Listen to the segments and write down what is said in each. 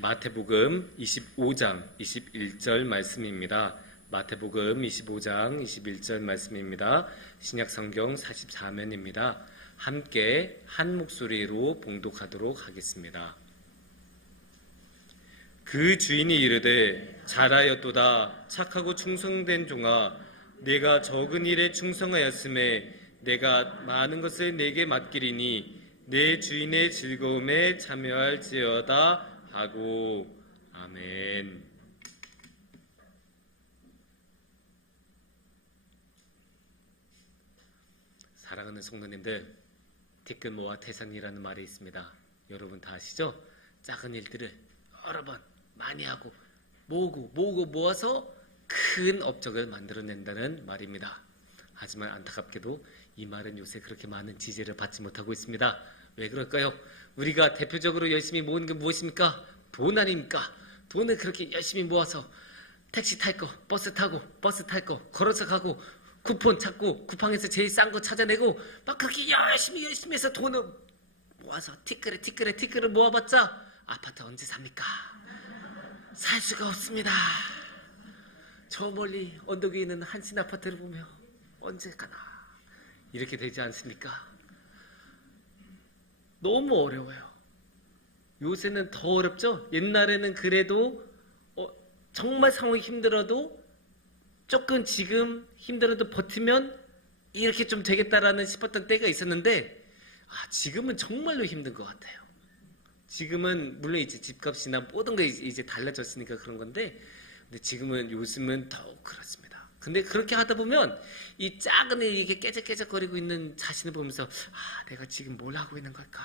마태복음 25장 21절 말씀입니다. 마태복음 25장 21절 말씀입니다. 신약성경 44면입니다. 함께 한 목소리로 봉독하도록 하겠습니다. 그 주인이 이르되 잘하였도다 착하고 충성된 종아, 내가 적은 일에 충성하였음에 내가 많은 것을 내게 맡기리니 내 주인의 즐거움에 참여할지어다 하고. 아멘. 사랑하는 성도님들, 티끌모아 태산이라는 말이 있습니다. 여러분 다 아시죠? 작은 일들을 여러 번 많이 하고 모으고 모아서 큰 업적을 만들어낸다는 말입니다. 하지만 안타깝게도 이 말은 요새 그렇게 많은 지지를 받지 못하고 있습니다. 왜 그럴까요? 우리가 대표적으로 열심히 모으는 게 무엇입니까? 돈 아닙니까? 돈을 그렇게 열심히 모아서 택시 탈 거, 버스 탈 거, 걸어서 가고, 쿠폰 찾고, 쿠팡에서 제일 싼 거 찾아내고, 막 그렇게 열심히 해서 돈을 모아서 티끌을 모아봤자 아파트 언제 삽니까? 살 수가 없습니다. 저 멀리 언덕 위에 있는 한신 아파트를 보며 언제 가나 이렇게 되지 않습니까? 너무 어려워요. 요새는 더 어렵죠? 옛날에는 그래도 정말 상황이 힘들어도 조금 지금 힘들어도 버티면 이렇게 좀 되겠다라는 싶었던 때가 있었는데, 지금은 정말로 힘든 것 같아요. 지금은 물론 이제 집값이나 모든 게 이제 달라졌으니까 그런 건데, 근데 지금은 요즘은 더욱 그렇습니다. 근데 그렇게 하다 보면 이 작은 일 이게 깨작깨작거리고 있는 자신을 보면서 내가 지금 뭘 하고 있는 걸까?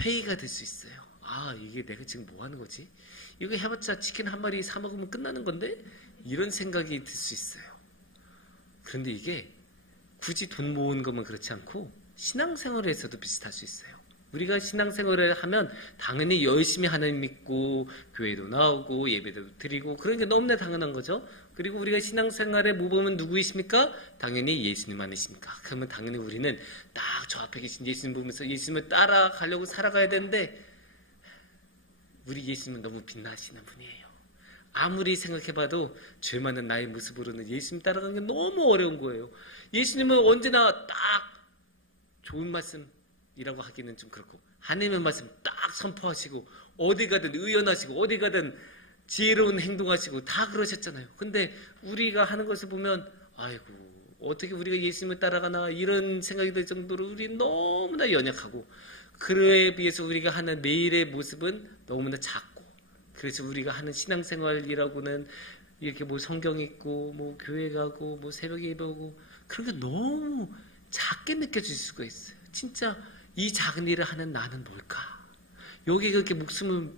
회의가 될 수 있어요. 이게 내가 지금 뭐 하는 거지? 이거 해봤자 치킨 한 마리 사 먹으면 끝나는 건데? 이런 생각이 들 수 있어요. 그런데 이게 굳이 돈 모으는 것만 그렇지 않고 신앙생활에서도 비슷할 수 있어요. 우리가 신앙생활을 하면 당연히 열심히 하나님 믿고 교회도 나오고 예배도 드리고 그런 게 너무나 당연한 거죠. 그리고 우리가 신앙생활의 모범은 누구이십니까? 당연히 예수님 아니십니까? 그러면 당연히 우리는 딱 저 앞에 계신 예수님 보면서 예수님을 따라가려고 살아가야 되는데, 우리 예수님은 너무 빛나시는 분이에요. 아무리 생각해봐도 죄 많은 나의 모습으로는 예수님 따라가는 게 너무 어려운 거예요. 예수님은 언제나 딱 좋은 말씀이라고 하기는 좀 그렇고, 하나님의 말씀 딱 선포하시고 어디 가든 의연하시고 어디 가든 지혜로운 행동하시고 다 그러셨잖아요. 근데 우리가 하는 것을 보면 아이고 어떻게 우리가 예수님을 따라가나 이런 생각이 들 정도로 우리 너무나 연약하고, 그에 비해서 우리가 하는 매일의 모습은 너무나 작고, 그래서 우리가 하는 신앙생활이라고는 이렇게 뭐 성경 읽고 뭐 교회 가고 뭐 새벽에 예배하고 그런 게 너무 작게 느껴질 수가 있어요. 진짜 이 작은 일을 하는 나는 뭘까? 여기 그렇게 목숨을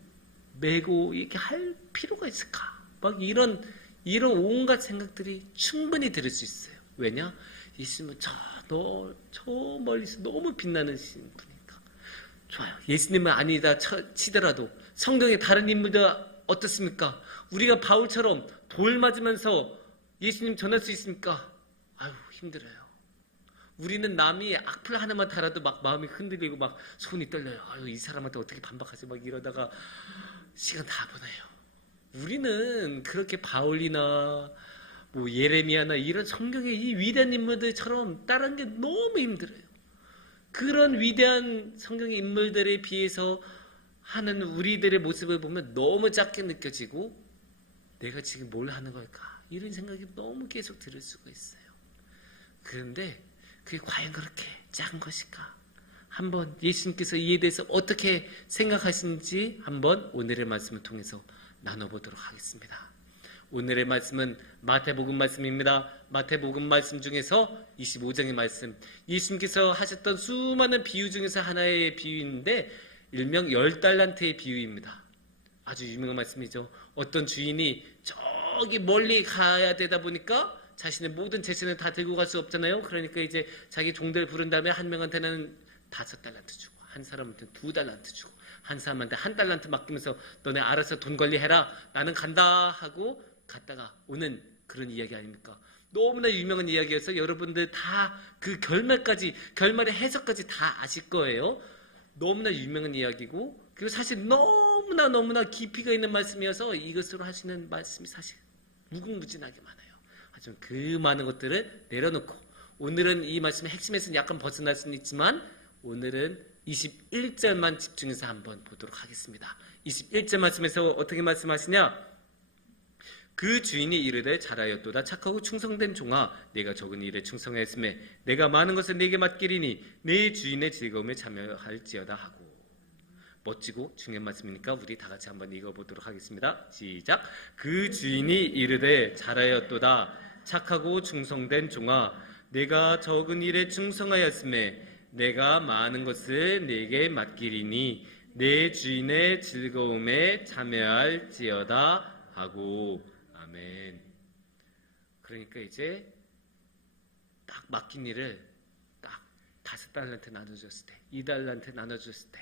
메고 이렇게 할 필요가 있을까? 막 이런 온갖 생각들이 충분히 들을 수 있어요. 왜냐? 예수님은 저 멀리서 너무 빛나는 분이니까. 좋아요. 예수님은 아니다 치더라도 성경의 다른 인물들 어떻습니까? 우리가 바울처럼 돌 맞으면서 예수님 전할 수 있습니까? 힘들어요. 우리는 남이 악플 하나만 달아도 막 마음이 흔들리고 막 손이 떨려요. 이 사람한테 어떻게 반박하지? 막 이러다가 시간 다 보내요. 우리는 그렇게 바울이나 뭐 예레미야나 이런 성경의 이 위대한 인물들처럼 따르는 게 너무 힘들어요. 그런 위대한 성경의 인물들에 비해서 하는 우리들의 모습을 보면 너무 작게 느껴지고, 내가 지금 뭘 하는 걸까? 이런 생각이 너무 계속 들을 수가 있어요. 그런데 그게 과연 그렇게 작은 것일까? 한번 예수님께서 이에 대해서 어떻게 생각하시는지 한번 오늘의 말씀을 통해서 나눠보도록 하겠습니다. 오늘의 말씀은 마태복음 말씀입니다. 마태복음 말씀 중에서 25장의 말씀, 예수님께서 하셨던 수많은 비유 중에서 하나의 비유인데 일명 10달란트의 비유입니다. 아주 유명한 말씀이죠. 어떤 주인이 저기 멀리 가야 되다 보니까 자신의 모든 재산을 다 들고 갈 수 없잖아요. 그러니까 이제 자기 종들을 부른 다음에 한 명한테는 5달란트 주고, 한 사람한테는 2달란트 주고, 한 사람한테 1달란트 맡기면서 너네 알아서 돈 관리해라, 나는 간다 하고 갔다가 오는 그런 이야기 아닙니까? 너무나 유명한 이야기여서 여러분들 다 그 결말의 해석까지 다 아실 거예요. 너무나 유명한 이야기고, 그리고 사실 너무 너무나 깊이가 있는 말씀이어서 이것으로 하시는 말씀이 사실 무궁무진하게 많아요. 하지만 그 많은 것들을 내려놓고 오늘은 이 말씀의 핵심에서는 약간 벗어날 수는 있지만 오늘은 21절만 집중해서 한번 보도록 하겠습니다. 21절 말씀에서 어떻게 말씀하시냐? 그 주인이 이르되 잘하였도다. 착하고 충성된 종아, 내가 적은 일에 충성하였음에 내가 많은 것을 네게 맡기리니 네 주인의 즐거움에 참여할지어다 하고. 멋지고 중요한 말씀이니까 우리 다 같이 한번 읽어보도록 하겠습니다. 시작. 그 주인이 이르되 잘하였도다. 착하고 충성된 종아, 내가 적은 일에 충성하였음에 내가 많은 것을 네게 맡기리니 내 주인의 즐거움에 참여할지어다 하고. 아멘. 그러니까 이제 딱 맡긴 일을 딱 5달란트 나눠줬을 때, 2달란트 나눠줬을 때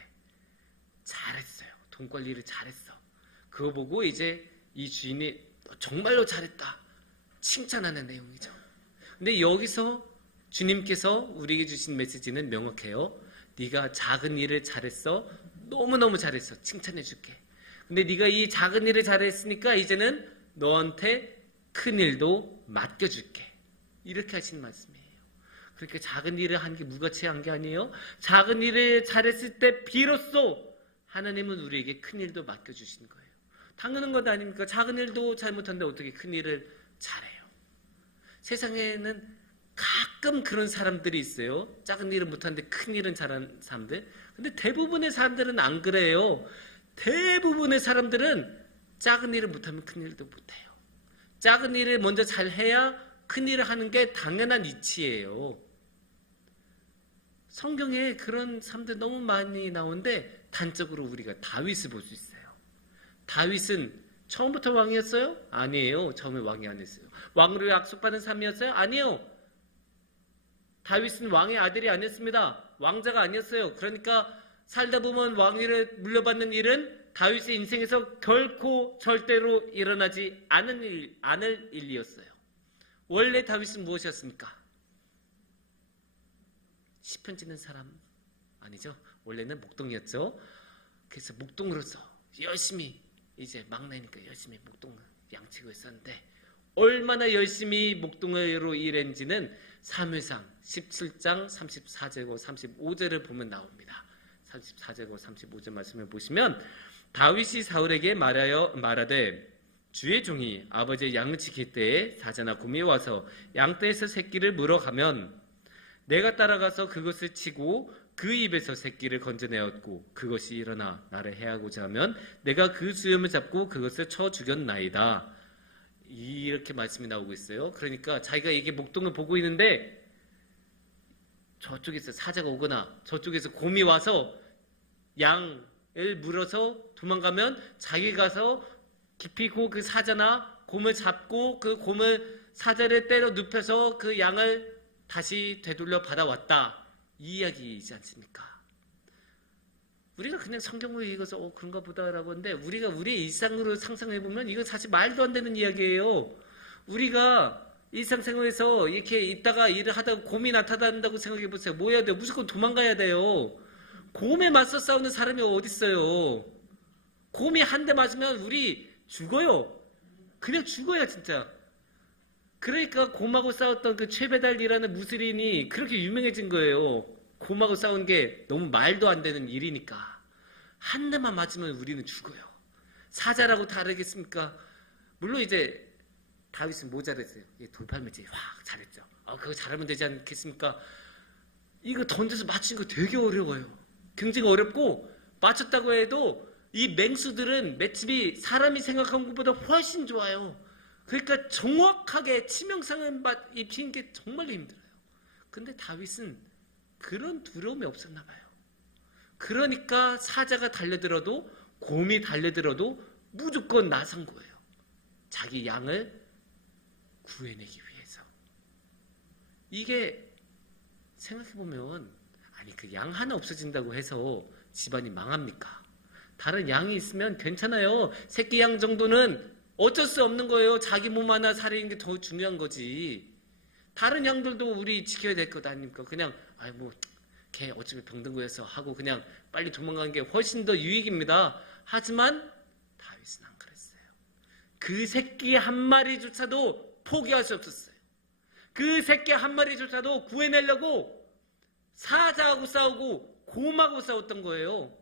잘했어요. 돈 관리를 잘했어. 그거 보고 이제 이 주인이 정말로 잘했다 칭찬하는 내용이죠. 근데 여기서 주님께서 우리에게 주신 메시지는 명확해요. 네가 작은 일을 잘했어. 너무너무 잘했어. 칭찬해 줄게. 근데 네가 이 작은 일을 잘했으니까 이제는 너한테 큰 일도 맡겨줄게. 이렇게 하신 말씀이에요. 그렇게 작은 일을 한 게 무가치 한 게 아니에요. 작은 일을 잘했을 때 비로소 하나님은 우리에게 큰 일도 맡겨주시는 거예요. 당연한 것 아닙니까? 작은 일도 잘못하는데 어떻게 큰 일을 잘해요? 세상에는 가끔 그런 사람들이 있어요. 작은 일은 못하는데 큰 일은 잘하는 사람들. 근데 대부분의 사람들은 안 그래요. 대부분의 사람들은 작은 일을 못하면 큰 일도 못해요. 작은 일을 먼저 잘해야 큰 일을 하는 게 당연한 이치예요. 성경에 그런 사람들 너무 많이 나오는데 단적으로 우리가 다윗을 볼 수 있어요. 다윗은 처음부터 왕이었어요? 아니에요. 처음에 왕이 아니었어요. 왕으로 약속받은 사람이었어요? 아니에요. 다윗은 왕의 아들이 아니었습니다. 왕자가 아니었어요. 그러니까 살다 보면 왕위를 물려받는 일은 다윗의 인생에서 결코 절대로 일어나지 않을 일이었어요. 원래 다윗은 무엇이었습니까? 시편 짓는 사람 아니죠? 원래는 목동이었죠. 그래서 목동으로서 열심히 이제 막내니까 열심히 목동 양치고 있었는데 얼마나 열심히 목동으로 일했는지는 사무엘상 17장 34절과 35절을 보면 나옵니다. 34절과 35절 말씀을 보시면 다윗이 사울에게 말하되 주의 종이 아버지의 양을 지킬 때에 사자나 곰이 와서 양떼에서 새끼를 물어가면 내가 따라가서 그것을 치고 그 입에서 새끼를 건져내었고 그것이 일어나 나를 해하고자 하면 내가 그 수염을 잡고 그것을 쳐 죽였나이다. 이렇게 말씀이 나오고 있어요. 그러니까 자기가 이게 목동을 보고 있는데 저쪽에서 사자가 오거나 저쪽에서 곰이 와서 양을 물어서 도망가면 자기 가서 깊이 그 사자나 곰을 잡고 그 곰을 사자를 때려 눕혀서 그 양을 다시 되돌려 받아왔다. 이 이야기이지 않습니까? 우리가 그냥 성경을 읽어서 그런가 보다라고 하는데 우리가 우리의 일상으로 상상해보면 이거 사실 말도 안 되는 이야기예요. 우리가 일상생활에서 이렇게 있다가 일을 하다가 곰이 나타난다고 생각해보세요. 뭐 해야 돼요? 무조건 도망가야 돼요. 곰에 맞서 싸우는 사람이 어딨어요? 곰이 한 대 맞으면 우리 죽어요. 그냥 죽어요 진짜. 그러니까 곰하고 싸웠던 그 최배달이라는 무슬린이 그렇게 유명해진 거예요. 곰하고 싸운 게 너무 말도 안 되는 일이니까. 한 대만 맞으면 우리는 죽어요. 사자라고 다르겠습니까? 물론 이제 다윗은 뭐 잘했어요? 돌팔매질 확 잘했죠. 그거 잘하면 되지 않겠습니까? 이거 던져서 맞추는 거 되게 어려워요. 굉장히 어렵고 맞췄다고 해도 이 맹수들은 맷집이 사람이 생각한 것보다 훨씬 좋아요. 그러니까 정확하게 치명상을 입히는 게 정말 힘들어요. 근데 다윗은 그런 두려움이 없었나 봐요. 그러니까 사자가 달려들어도 곰이 달려들어도 무조건 나선 거예요. 자기 양을 구해내기 위해서. 이게 생각해보면 아니 그 양 하나 없어진다고 해서 집안이 망합니까? 다른 양이 있으면 괜찮아요. 새끼 양 정도는 어쩔 수 없는 거예요. 자기 몸 하나 살리는 게 더 중요한 거지. 다른 양들도 우리 지켜야 될 것 아닙니까? 그냥 걔 어차피 병든 거여서 하고 그냥 빨리 도망가는 게 훨씬 더 유익입니다. 하지만 다윗은 안 그랬어요. 그 새끼 한 마리조차도 포기할 수 없었어요. 그 새끼 한 마리조차도 구해내려고 사자하고 싸우고 곰하고 싸웠던 거예요.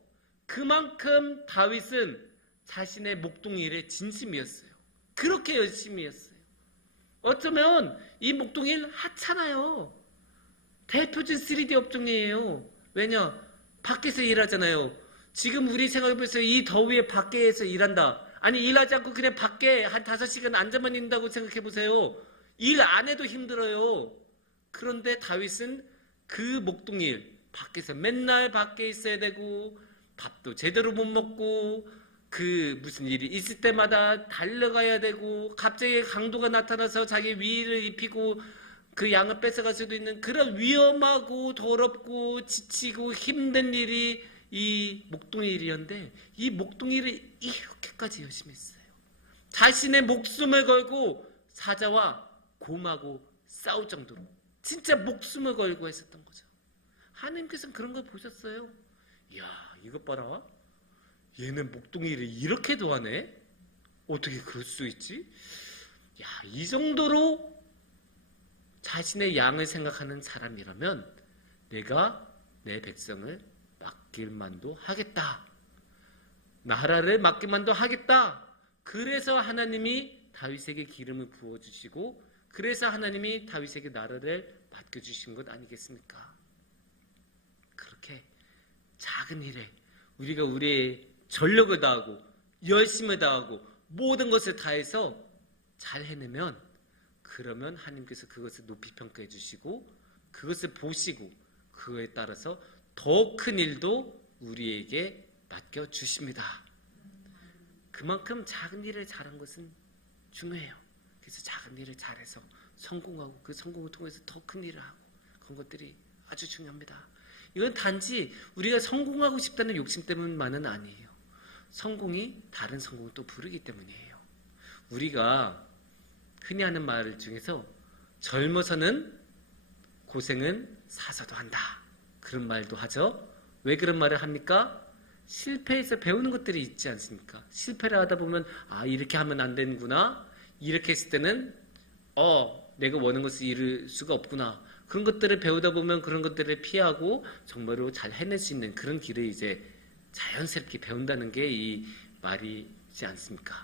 그만큼 다윗은 자신의 목동이 일에 진심이었어요. 그렇게 열심히 했어요. 어쩌면 이 목동이 일 하찮아요. 대표적인 3D 업종이에요. 왜냐? 밖에서 일하잖아요. 지금 우리 생각해보세요. 이 더위에 밖에서 일한다. 아니 일하지 않고 그냥 밖에 한 5시간 앉아만 있는다고 생각해보세요. 일 안 해도 힘들어요. 그런데 다윗은 그 목동일 밖에서 맨날 밖에 있어야 되고 밥도 제대로 못 먹고 그 무슨 일이 있을 때마다 달려가야 되고 갑자기 강도가 나타나서 자기 위를 입히고 그 양을 뺏어갈 수도 있는 그런 위험하고 더럽고 지치고 힘든 일이 이 목동의 일이었는데 이 목동의 일을 이렇게까지 열심히 했어요. 자신의 목숨을 걸고 사자와 곰하고 싸울 정도로 진짜 목숨을 걸고 했었던 거죠. 하나님께서는 그런 걸 보셨어요. 이야, 이것 봐라. 얘는 목동의 일을 이렇게도 하네? 어떻게 그럴 수 있지? 야, 이 정도로 자신의 양을 생각하는 사람이라면 내가 내 백성을 맡길만도 하겠다. 나라를 맡길만도 하겠다. 그래서 하나님이 다윗에게 기름을 부어주시고 그래서 하나님이 다윗에게 나라를 맡겨주신 것 아니겠습니까? 그렇게 작은 일에 우리가 우리의 전력을 다하고 열심을 다하고 모든 것을 다해서 잘 해내면 그러면 하나님께서 그것을 높이 평가해 주시고 그것을 보시고 그거에 따라서 더 큰 일도 우리에게 맡겨주십니다. 그만큼 작은 일을 잘한 것은 중요해요. 그래서 작은 일을 잘해서 성공하고 그 성공을 통해서 더 큰 일을 하고 그런 것들이 아주 중요합니다. 이건 단지 우리가 성공하고 싶다는 욕심 때문만은 아니에요. 성공이 다른 성공을 또 부르기 때문이에요. 우리가 흔히 하는 말 중에서 젊어서는 고생은 사서도 한다. 그런 말도 하죠. 왜 그런 말을 합니까? 실패해서 배우는 것들이 있지 않습니까? 실패를 하다 보면 아 이렇게 하면 안 되는구나. 이렇게 했을 때는 내가 원하는 것을 이룰 수가 없구나. 그런 것들을 배우다 보면 그런 것들을 피하고 정말로 잘 해낼 수 있는 그런 길을 이제 자연스럽게 배운다는 게 이 말이지 않습니까?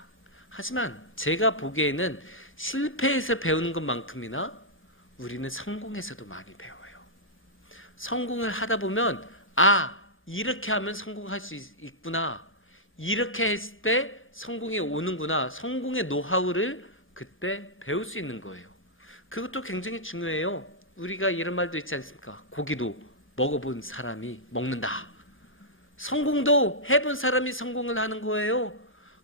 하지만 제가 보기에는 실패해서 배우는 것만큼이나 우리는 성공해서도 많이 배워요. 성공을 하다 보면 이렇게 하면 성공할 수 있구나. 이렇게 했을 때 성공이 오는구나. 성공의 노하우를 그때 배울 수 있는 거예요. 그것도 굉장히 중요해요. 우리가 이런 말도 있지 않습니까? 고기도 먹어본 사람이 먹는다. 성공도 해본 사람이 성공을 하는 거예요.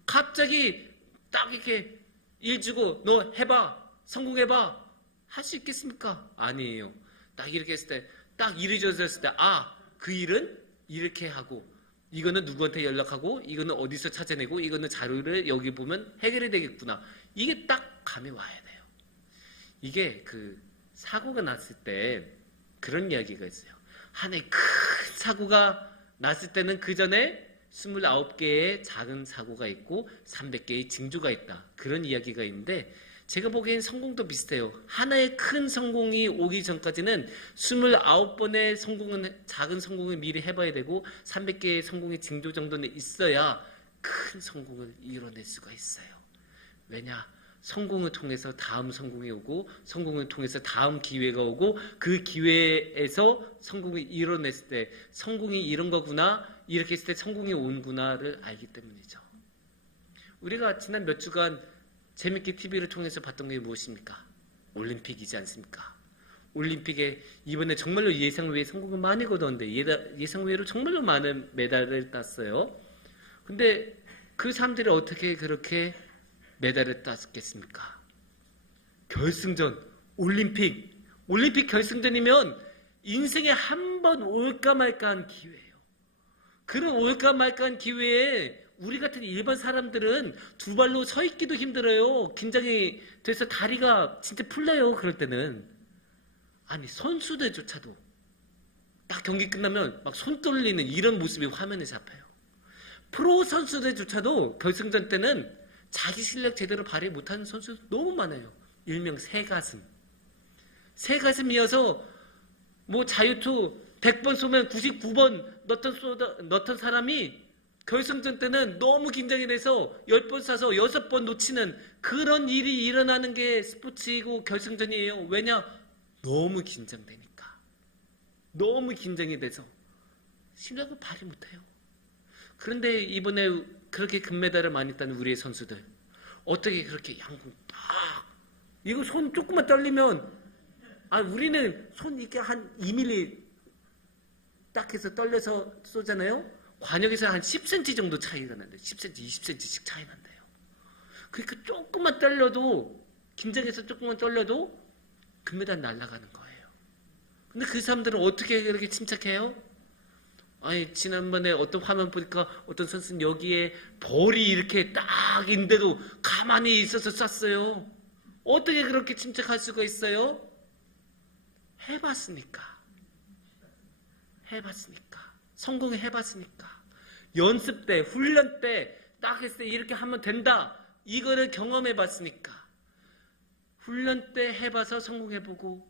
갑자기 딱 이렇게 일 주고 너 해봐. 성공해봐. 할 수 있겠습니까? 아니에요. 딱 이렇게 했을 때 딱 일이 줬을 때 그 일은 이렇게 하고 이거는 누구한테 연락하고 이거는 어디서 찾아내고 이거는 자료를 여기 보면 해결이 되겠구나. 이게 딱 감이 와야 돼요. 이게 그 사고가 났을 때 그런 이야기가 있어요. 하나의 큰 사고가 났을 때는 그 전에 29개의 작은 사고가 있고 300개의 징조가 있다. 그런 이야기가 있는데 제가 보기엔 성공도 비슷해요. 하나의 큰 성공이 오기 전까지는 29번의 성공은 작은 성공을 미리 해봐야 되고 300개의 성공의 징조 정도는 있어야 큰 성공을 이뤄낼 수가 있어요. 왜냐? 성공을 통해서 다음 성공이 오고 성공을 통해서 다음 기회가 오고 그 기회에서 성공을 이뤄냈을 때 성공이 이런 거구나 이렇게 했을 때 성공이 온구나를 알기 때문이죠. 우리가 지난 몇 주간 재밌게 TV를 통해서 봤던 게 무엇입니까? 올림픽이지 않습니까? 올림픽에 이번에 정말로 예상 외에 성공을 많이 거뒀는데 예상 외로 정말로 많은 메달을 땄어요. 근데 그 사람들이 어떻게 그렇게 메달을 땄겠습니까? 결승전, 올림픽 결승전이면 인생에 한 번 올까 말까한 기회예요. 그런 올까 말까한 기회에 우리 같은 일반 사람들은 두 발로 서 있기도 힘들어요. 긴장이 돼서 다리가 진짜 풀려요. 그럴 때는. 아니 선수들조차도 딱 경기 끝나면 막 손 떨리는 이런 모습이 화면에 잡혀요. 프로 선수들조차도 결승전 때는 자기 실력 제대로 발휘 못하는 선수들 너무 많아요. 일명 새가슴. 새가슴이어서 뭐 자유투 100번 쏘면 99번 넣던 사람이 결승전 때는 너무 긴장이 돼서 10번 쏴서 6번 놓치는 그런 일이 일어나는 게 스포츠이고 결승전이에요. 왜냐? 너무 긴장되니까. 너무 긴장이 돼서 실력을 발휘 못해요. 그런데 이번에 그렇게 금메달을 많이 딴 우리의 선수들 어떻게 그렇게 양궁 딱 이거 손 조금만 떨리면 우리는 손 이렇게 한 2mm 딱 해서 떨려서 쏘잖아요. 관역에서 한 10cm 정도 차이가 난대요. 10cm, 20cm씩 차이 난대요. 그러니까 조금만 떨려도 긴장해서 조금만 떨려도 금메달 날아가는 거예요. 근데 그 사람들은 어떻게 그렇게 침착해요? 지난번에 어떤 화면 보니까 어떤 선수는 여기에 볼이 이렇게 딱 있는데도 가만히 있어서 쐈어요. 어떻게 그렇게 침착할 수가 있어요? 해봤으니까. 성공해봤으니까. 연습 때, 훈련 때 딱 했을 때 이렇게 하면 된다. 이거를 경험해봤으니까. 훈련 때 해봐서 성공해보고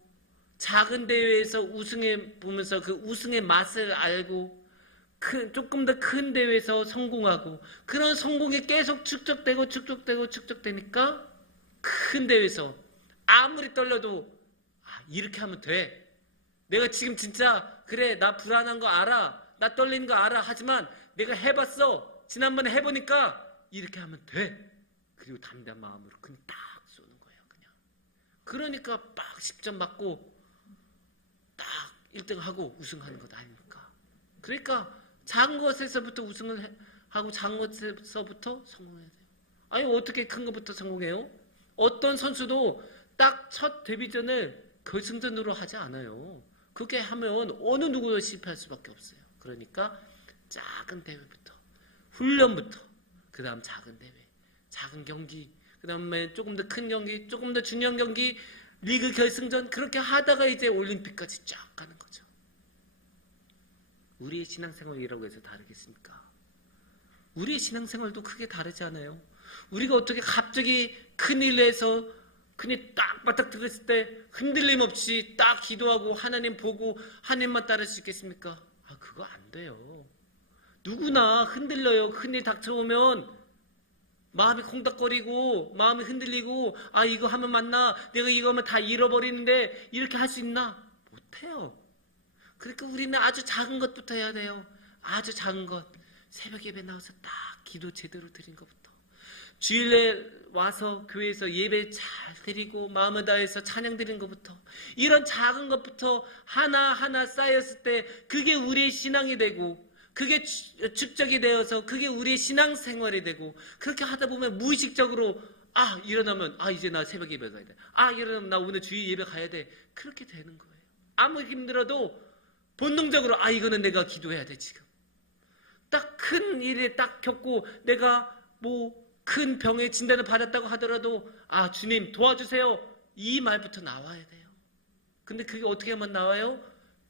작은 대회에서 우승해보면서 그 우승의 맛을 알고 조금 더 큰 대회에서 성공하고 그런 성공이 계속 축적되니까 큰 대회에서 아무리 떨려도 이렇게 하면 돼. 내가 지금 진짜 그래 나 불안한 거 알아. 나 떨리는 거 알아. 하지만 내가 해봤어. 지난번에 해보니까 이렇게 하면 돼. 그리고 담대한 마음으로 그냥 딱 쏘는 거예요. 그냥. 그러니까 딱 10점 맞고 딱 1등하고 우승하는 것 아닙니까? 그러니까 작은 것에서부터 우승을 하고 작은 것에서부터 성공해야 돼요. 어떻게 큰 것부터 성공해요? 어떤 선수도 딱 첫 데뷔전을 결승전으로 하지 않아요. 그렇게 하면 어느 누구도 실패할 수밖에 없어요. 그러니까 작은 대회부터 훈련부터 그 다음 작은 대회 작은 경기 그 다음에 조금 더 큰 경기 조금 더 중요한 경기 리그 결승전 그렇게 하다가 이제 올림픽까지 쫙 가는 거죠. 우리의 신앙생활이라고 해서 다르겠습니까? 우리의 신앙생활도 크게 다르지 않아요. 우리가 어떻게 갑자기 큰일 내서 큰일 딱 맞닥뜨렸을 때 흔들림 없이 딱 기도하고 하나님 보고 하나님만 따를 수 있겠습니까? 그거 안 돼요. 누구나 흔들려요. 큰일 닥쳐오면 마음이 콩닥거리고 마음이 흔들리고 이거 하면 맞나? 내가 이거 하면 다 잃어버리는데 이렇게 할 수 있나? 못해요. 그러니까 우리는 아주 작은 것부터 해야 돼요. 아주 작은 것. 새벽 예배 나와서 딱 기도 제대로 드린 것부터. 주일에 와서 교회에서 예배 잘 드리고 마음을 다해서 찬양 드린 것부터. 이런 작은 것부터 하나하나 쌓였을 때 그게 우리의 신앙이 되고 그게 축적이 되어서 그게 우리의 신앙생활이 되고 그렇게 하다 보면 무의식적으로 일어나면 이제 나 새벽 예배 가야 돼. 일어나면 나 오늘 주일 예배 가야 돼. 그렇게 되는 거예요. 아무리 힘들어도 본능적으로 이거는 내가 기도해야 돼 지금. 딱 큰 일에 딱 겪고 내가 큰 병의 진단을 받았다고 하더라도 주님 도와주세요. 이 말부터 나와야 돼요. 근데 그게 어떻게 하면 나와요?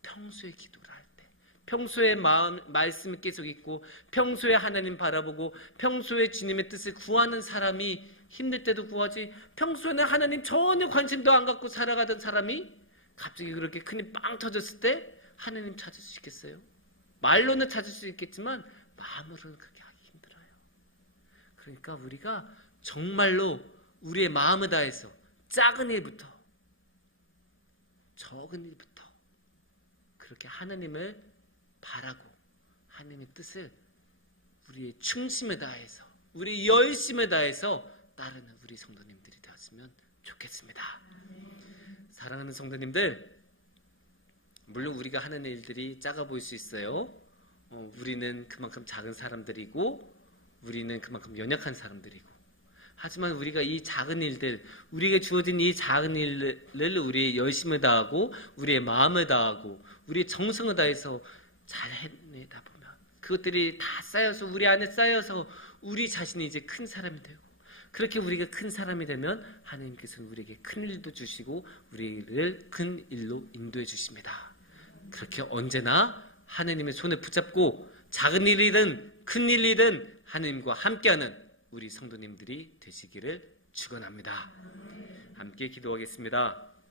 평소에 기도를 할 때. 평소에 말씀이 계속 있고 평소에 하나님 바라보고 평소에 주님의 뜻을 구하는 사람이 힘들 때도 구하지 평소에는 하나님 전혀 관심도 안 갖고 살아가던 사람이 갑자기 그렇게 큰일 빵 터졌을 때 하나님 찾을 수 있겠어요? 말로는 찾을 수 있겠지만 마음으로는 그렇게 하기 힘들어요. 그러니까 우리가 정말로 우리의 마음을 다해서 작은 일부터 적은 일부터 그렇게 하나님을 바라고 하나님의 뜻을 우리의 충심을 다해서 우리의 열심을 다해서 따르는 우리 성도님들이 되었으면 좋겠습니다. 사랑하는 성도님들, 물론 우리가 하는 일들이 작아 보일 수 있어요. 우리는 그만큼 작은 사람들이고 우리는 그만큼 연약한 사람들이고 하지만 우리가 이 작은 일들 우리에게 주어진 이 작은 일을 우리의 열심을 다하고 우리의 마음을 다하고 우리의 정성을 다해서 잘 해내다 보면 그것들이 다 쌓여서 우리 안에 쌓여서 우리 자신이 이제 큰 사람이 되고 그렇게 우리가 큰 사람이 되면 하나님께서는 우리에게 큰 일도 주시고 우리를 큰 일로 인도해 주십니다. 그렇게 언제나 하나님의 손을 붙잡고 작은 일이든 큰 일이든 하나님과 함께하는 우리 성도님들이 되시기를 축원합니다. 함께 기도하겠습니다.